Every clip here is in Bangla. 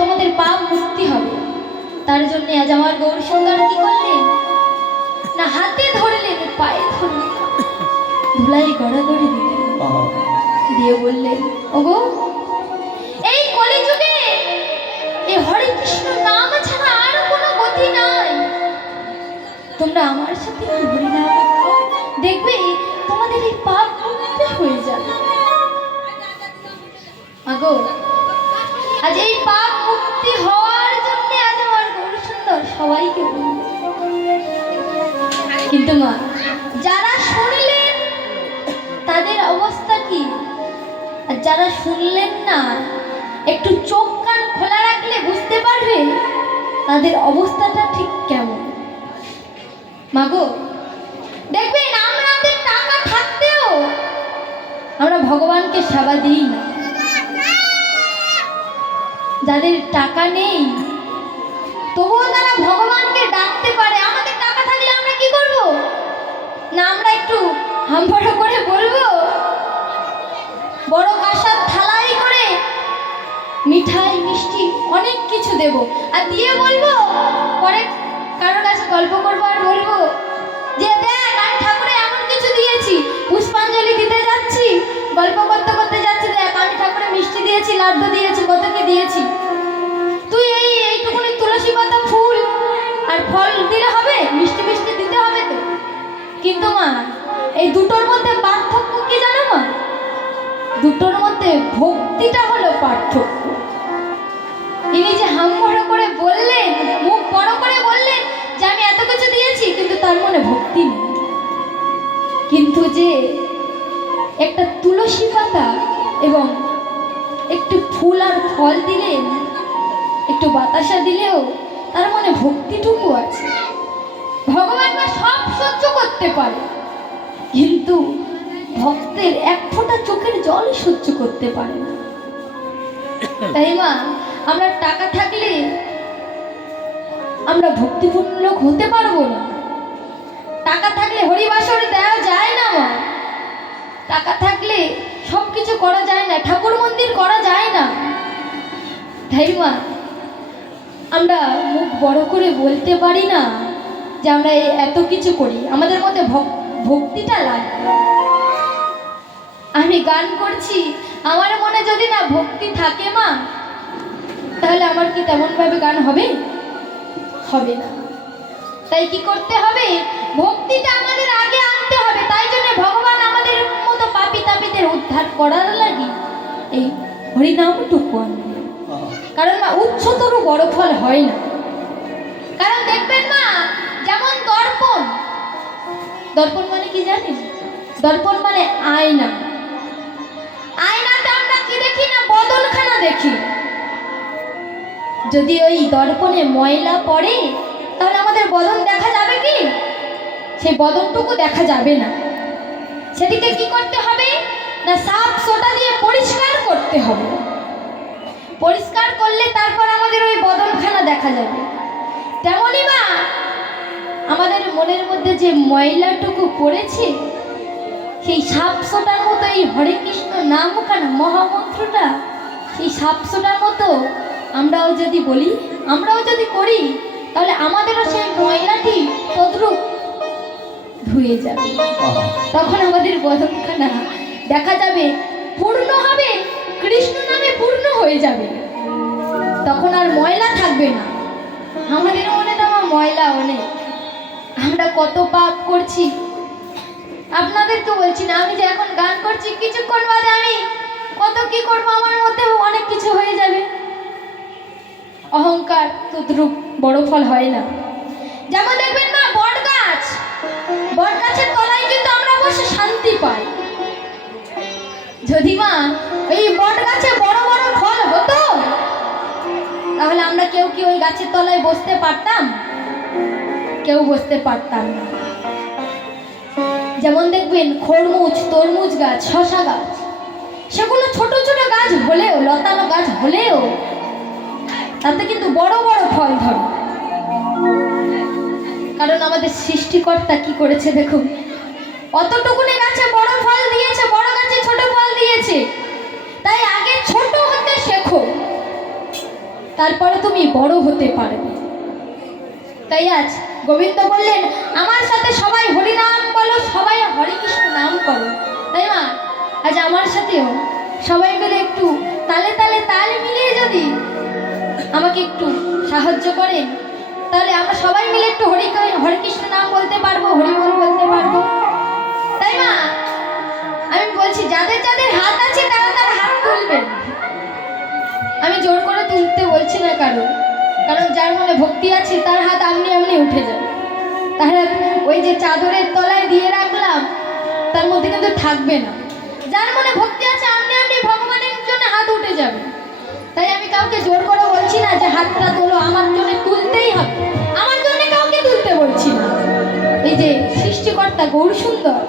তোমাদের পাপ মুক্তি হবে। তার জন্য আজ আমার গৌর সুন্দর কি করলেন না হাতে ধরলেন পায়ে ধরলেন ধুলাই গড়াগড়ি দিলেন দিয়ে বললেন ওগো এই কলিযুগে এই হরে কৃষ্ণ নাম ছাড়া আর কোনো গতি নাই। তোমরা আমার সাথে কি হরি নাম দেখবে তোমাদের এই পাপ মুক্ত হয়ে যাবে। আগো আজ এই পাপ মুক্তি হওয়ার জন্য আজ আমার গৌর সুন্দর সবাইকে কিন্তু মা, যারা শুনলেন, তাদের অবস্থা কি? আর যারা শুনলেন না, একটু চোখ কান খোলা রাখলে বুঝতে পারবে তাদের অবস্থাটা ঠিক কেমন। মাগো দেখবেন আমাদের টাকা থাকতেও আমরা ভগবানকে সেবা দিই না। যাদের টাকা নেই, তবুও তারা ভগবানকে ডাকতে পারে। আমাদের টাকা থাকলে আমরা কি করব? না, আমরা একটু হাম্বড় করে বলব। বড় কাঁসার থালাই করে মিঠাই, মিষ্টি অনেক কিছু দেব। আর দিয়ে বলব, পরে কারোর কাছে গল্প করব আর বলব যে, দেখ, আমি ঠাকুরে এমন কিছু দিয়েছি। পুষ্পাঞ্জলি দিতে যাচ্ছি, গল্প করতে করতে যাচ্ছি। দেখ, আমি ঠাকুরে মিষ্টি দিয়েছি, লাড্ডু দিয়েছি কত কি দিয়েছি? কিন্তু এই দুটোর মধ্যে পার্থক্য কি জানো মা? দুটোর মধ্যে ভক্তিটা হলো পার্থক্য। ইনি যে হাম করে বললেন, মুখ বড় করে বললেন যে আমি এত কিছু দিয়েছি, কিন্তু তার মনে ভক্তি নেই। কিন্তু যে একটা তুলসী পাতা এবং একটু ফুল আর ফল দিলেন, একটু বাতাসা দিলেও তার মনে ভক্তিটুকু আছে। ভগবান করতে পারে। কিন্তু ভক্তের এক ফোঁটা চোখের জল সহ্য করতে পারে না। তাই মা, আমরা টাকা থাকলে আমরা ভক্তিপূর্ণ লোক হতে পারব না। টাকা থাকলে হরিবাসর দেওয়া যায় না মা। টাকা থাকলে সব কিছু করা যায় না, ঠাকুর মন্দির করা যায় না। তাই মা, আমরা মুখ বড় করে বলতে পারি না। যে আমরা এই এত কিছু করি আমাদের মধ্যে ভক- ভক্তিটা লাগে। আমি গান করছি আমার মনে যদি না ভক্তি থাকে মা তাহলে আমার কি তেমনভাবে গান হবে? হবে না। তাই কি করতে হবে? ভক্তিটা আমাদের আগে আনতে হবে তাই জন্য ভগবান আমাদের মতো পাপি তাপিদের উদ্ধার করার লাগে এই হরিনামটুকু আনবে কারণ মা উচ্চতর বড় ফল হয় না। কারণ দেখবেন মা যেমন দর্পণ? দর্পণ মানে কি জানিস? দর্পণ মানে আয়না। আয়নাতে আমরা কি দেখি না? বদলখানা দেখি। যদি ওই দর্পণে ময়লা পড়ে, তাহলে আমাদের বদন দেখা যাবে কি? সেই বদনটুকু দেখা যাবে না। সেটিকে কি করতে হবে? না সাফ সোটা দিয়ে পরিষ্কার করতে হবে। পরিষ্কার করলে তারপর আমাদের ওই বদনখানা দেখা যাবে। তেমনই মা আমাদের মনের মধ্যে যে ময়লাটুকু পড়েছে সেই সাপসোটার মতো এই হরে কৃষ্ণ নাম নামখানা মহামন্ত্রটা সেই সাপসোটার মতো আমরাও যদি বলি আমরাও যদি করি তাহলে আমাদেরও সেই ময়লাটি তদ্রুপ ধুয়ে যাবে। তখন আমাদের বদনখানা দেখা যাবে পূর্ণ হবে কৃষ্ণ নামে পূর্ণ হয়ে যাবে। তখন আর ময়লা থাকবে না। আমাদের মনে তো আমার ময়লা অনেক আমরা কত পাপ করছি। আপনাদেরকে বলছি না, আমি যে এখন গান করছি, কিছুক্ষণ বাদে আমি কত কি করব, আমার মধ্যে অনেক কিছু হয়ে যাবে। অহংকার তদ্রুপ বড় ফল হয় না। যেমন দেখবেন না বট গাছ। বট গাছের তলায় কিন্তু আমরা বসে শান্তি পাই। যদি মা, এই বট গাছে বড় বড় ফল হতো, তাহলে আমরা কেউ কি ওই গাছের তলায় বসতে পারতাম? কেউ বসতে পারতাম না। যেমন দেখবেন খরমুজ, তরমুজ গাছ, শশা গাছ, সেগুলো ছোট ছোট গাছ হলেও, লতানো গাছ হলেও, তাতে কিন্তু বড় বড় ফল ধরে। কারণ আমাদের সৃষ্টিকর্তা কি করেছে দেখুন? অতটুকুনি গাছে বড় ফল দিয়েছে, বড় গাছে ছোট ফল দিয়েছে। তাই আগে ছোট হতে শেখো। তারপরে তুমি বড় হতে পারবে। তাই আজ গোবিন্দ বললেন, আমার সাথে সবাই হরিনাম বলো সবাই হরে কৃষ্ণ নাম করো। তাই মা, আজ আমার সাথেও সবাই মিলে একটু তালে তালে তাল মিলিয়ে যদি আমাকে একটু সাহায্য করেন, তাহলে আমরা সবাই মিলে একটু হরি হরে কৃষ্ণ নাম বলতে পারব হরি বল বলতে পারব। তাই মা, আমি বলছি, যাদের যাদের হাত আছে তারা তারা হাত তুলবেন। কারণ যার মনে ভক্তি আছে, তার হাত আমনি আমনি উঠে যাবে তাহলে ওই যে চাদরের তলায় দিয়ে রাখলাম, তার মধ্যে কিন্তু থাকবে না। যার মনে ভক্তি আছে আমনি আমনি ভগবানের জন্য হাত উঠে যাবে। তাই আমি কাউকে জোর করে বলছি না যে হাতটা তোলো, আমার জন্য তুলতেই হবে। আমার জন্য কাউকে তুলতে বলছি না। এই যে সৃষ্টিকর্তা গৌর সুন্দর,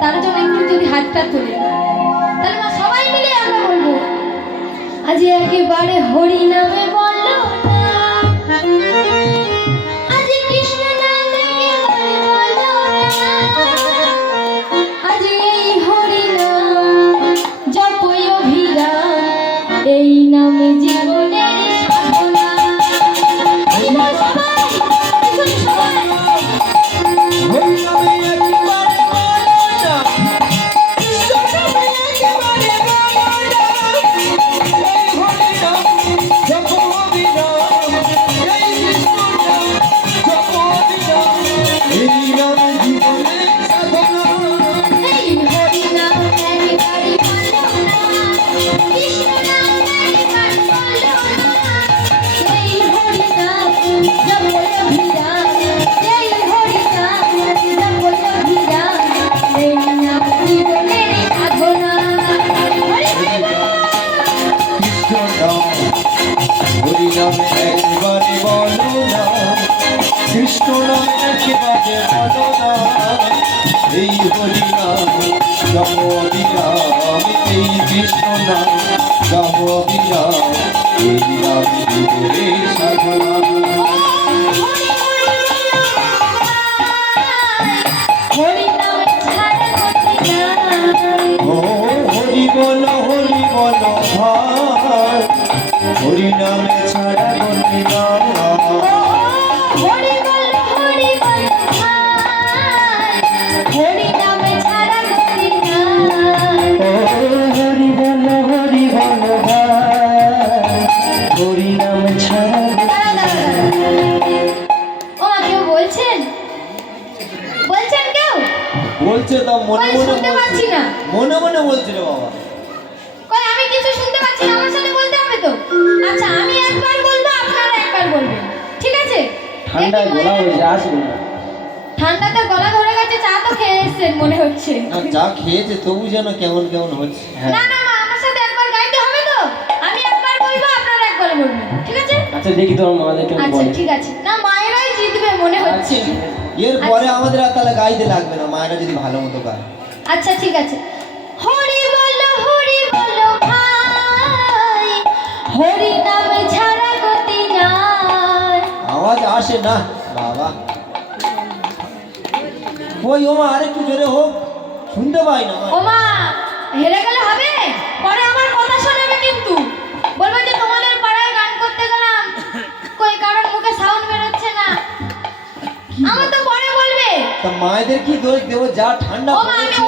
তার জন্য একটু যদি হাতটা তুলে। তাহলে সবাই মিলে আমরা বলব, আজ একেবারে হরি বিরাম এই কৃষ্ণ নাম জপ বিরাম এই নাম জীবনে সাধনা হরি বল হরি বল ভাই হরি নামে ছাড়া গতি না ঠান্ডায় একটু গলা মনে- হয়েছে আসবে ঠান্ডাতে গলা ধরে গেছে চা তো খেয়ে এসেছেন মনে হচ্ছে। না যা খেয়েছে তবু যেন কেমন কেমন হচ্ছে। হ্যাঁ। না না না আমার সাথে একবার গাইতে হবে তো। আমি একবার বলব আপনারা একবার বলবেন ঠিক আছে? আচ্ছা দেখি তোমার মাদেরকে আচ্ছা বলে। ঠিক আছে। না মায়েরাই জিতবে মনে হচ্ছে। এর পরে আমাদের আর তাহলে গাইতে লাগবে না মায়েরা যদি ভালো মতো গায়। আচ্ছা ঠিক আছে। হরি বলো হরি বলো ভাই হরি নাম আওয়াজ আসে না। বাবা। ওই ওমা আরেকটু জোরে হোক। শুনতে পাই না। ও মা হেরে গেলে হবে? পরে আমার কথা শোনাবে কিন্তু। বলবে যে তোমাদের পাড়ায় গান করতে গেলাম। কই কারোর মুখে সাউন্ড বেরোচ্ছে না। আমার তো পরে বলবে। তা মায়েদের কি দোষ? দেবো যা ঠান্ডা পড়েছে।